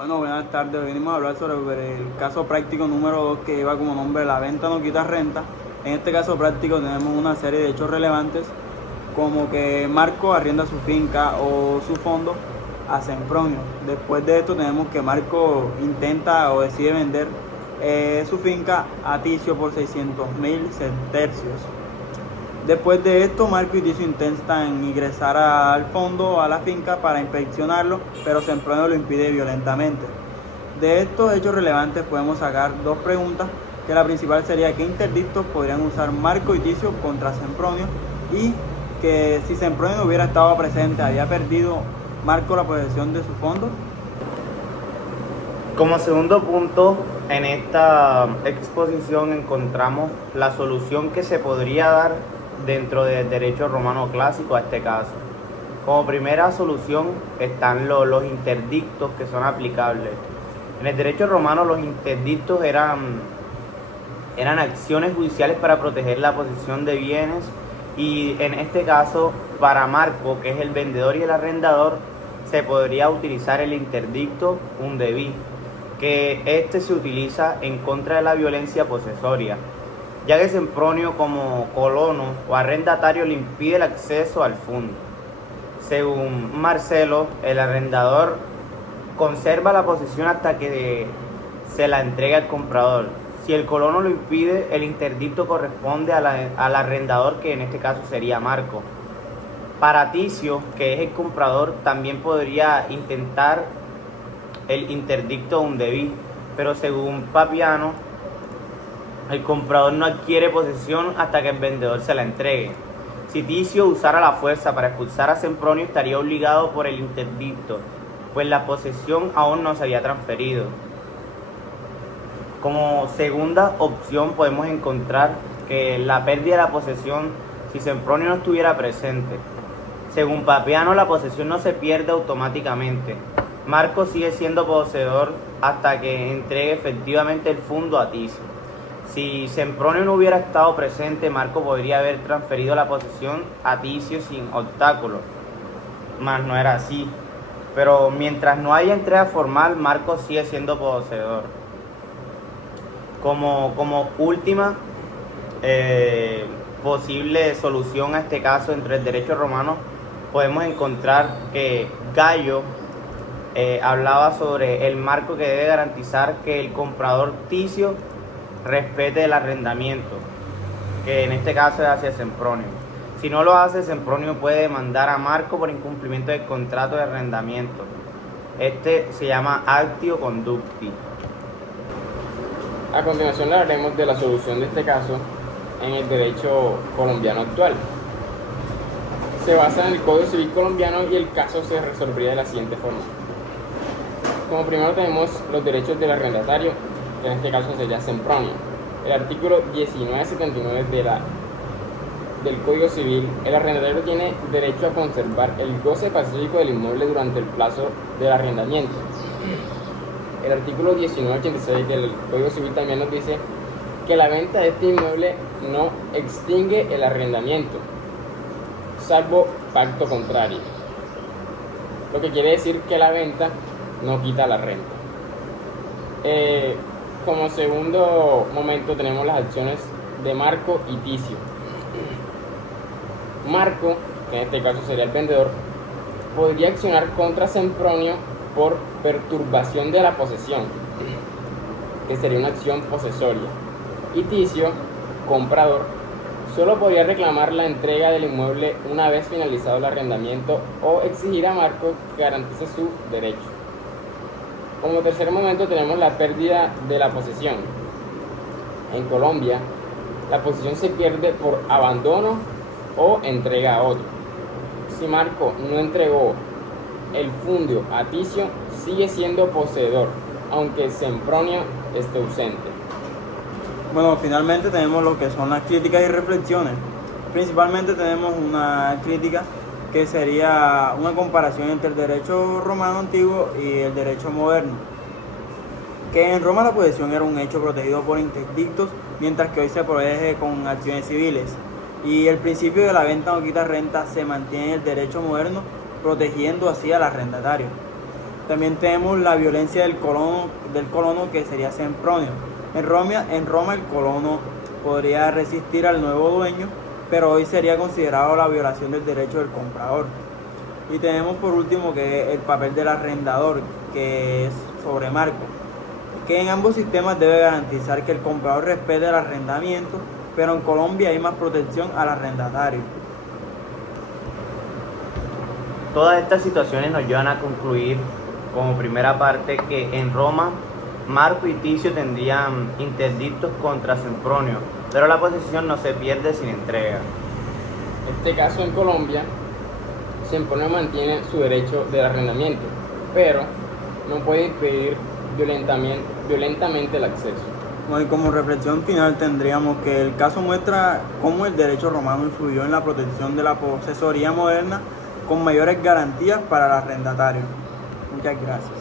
Bueno, buenas tardes. Venimos a hablar sobre el caso práctico número 2 que lleva como nombre La venta no quita renta. En este caso práctico tenemos una serie de hechos relevantes como que Marco arrienda su finca o su fondo a Sempronio. Después de esto tenemos que Marco intenta o decide vender su finca a Ticio por 600.000 sestercios. Después de esto, Marco y Ticio intentan ingresar al fondo, a la finca, para inspeccionarlo, pero Sempronio lo impide violentamente. De estos hechos relevantes podemos sacar dos preguntas, que la principal sería qué interdictos podrían usar Marco y Ticio contra Sempronio, y que si Sempronio no hubiera estado presente, ¿había perdido Marco la posesión de su fondo? Como segundo punto, en esta exposición encontramos la solución que se podría dar dentro del derecho romano clásico a este caso. Como primera solución están los interdictos que son aplicables. En el derecho romano los interdictos eran acciones judiciales para proteger la posesión de bienes, y en este caso para Marco, que es el vendedor y el arrendador, se podría utilizar el interdicto undebi, que este se utiliza en contra de la violencia posesoria, ya que Sempronio como colono o arrendatario le impide el acceso al fondo. Según Marcelo, el arrendador conserva la posesión hasta que se la entregue al comprador. Si el colono lo impide, el interdicto corresponde al arrendador, que en este caso sería Marco. Para Ticio, que es el comprador, también podría intentar el interdicto undebi, pero según Papiano, el comprador no adquiere posesión hasta que el vendedor se la entregue. Si Ticio usara la fuerza para expulsar a Sempronio, estaría obligado por el interdicto, pues la posesión aún no se había transferido. Como segunda opción podemos encontrar que la pérdida de la posesión si Sempronio no estuviera presente. Según Papiano, la posesión no se pierde automáticamente. Marco sigue siendo poseedor hasta que entregue efectivamente el fondo a Ticio. Si Sempronio no hubiera estado presente, Marco podría haber transferido la posesión a Ticio sin obstáculos, mas no era así. Pero mientras no haya entrega formal, Marco sigue siendo poseedor. Como última posible solución a este caso entre el derecho romano, podemos encontrar que Gallo hablaba sobre el marco que debe garantizar que el comprador Ticio respete el arrendamiento, que en este caso es hacia Sempronio. Si no lo hace, Sempronio puede demandar a Marco por incumplimiento del contrato de arrendamiento. Este se llama actio conducti. A continuación hablaremos de la solución de este caso en el derecho colombiano actual. Se basa en el Código Civil colombiano y el caso se resolvería de la siguiente forma. Como primero tenemos los derechos del arrendatario, que en este caso sería Sempronio. El artículo 1979 del Código Civil, el arrendatario tiene derecho a conservar el goce pacífico del inmueble durante el plazo del arrendamiento. El artículo 1986 del Código Civil también nos dice que la venta de este inmueble no extingue el arrendamiento, salvo pacto contrario. Lo que quiere decir que la venta no quita la renta. Como segundo momento tenemos las acciones de Marco y Ticio. Marco, que en este caso sería el vendedor, podría accionar contra Sempronio por perturbación de la posesión, que sería una acción posesoria. Y Ticio, comprador, solo podría reclamar la entrega del inmueble una vez finalizado el arrendamiento o exigir a Marco que garantice su derecho. Como tercer momento tenemos la pérdida de la posesión. En Colombia, la posesión se pierde por abandono o entrega a otro. Si Marco no entregó el fundio a Ticio, sigue siendo poseedor, aunque Sempronio esté ausente. Bueno, finalmente tenemos lo que son las críticas y reflexiones. Principalmente tenemos una crítica que sería una comparación entre el derecho romano antiguo y el derecho moderno. Que en Roma la posesión era un hecho protegido por interdictos, mientras que hoy se protege con acciones civiles. Y el principio de la venta no quita renta se mantiene en el derecho moderno, protegiendo así al arrendatario. También tenemos la violencia del colono que sería Sempronio. En Roma el colono podría resistir al nuevo dueño, pero hoy sería considerado la violación del derecho del comprador. Y tenemos por último que es el papel del arrendador, que es sobre Marco, que en ambos sistemas debe garantizar que el comprador respete el arrendamiento, pero en Colombia hay más protección al arrendatario. Todas estas situaciones nos llevan a concluir como primera parte que en Roma Marco y Ticio tendrían interdictos contra Sempronio, pero la posesión no se pierde sin entrega. Este caso en Colombia, Sempronio mantiene su derecho del arrendamiento, pero no puede impedir violentamente el acceso. Bueno, y como reflexión final tendríamos que el caso muestra cómo el derecho romano influyó en la protección de la posesoría moderna con mayores garantías para el arrendatario. Muchas gracias.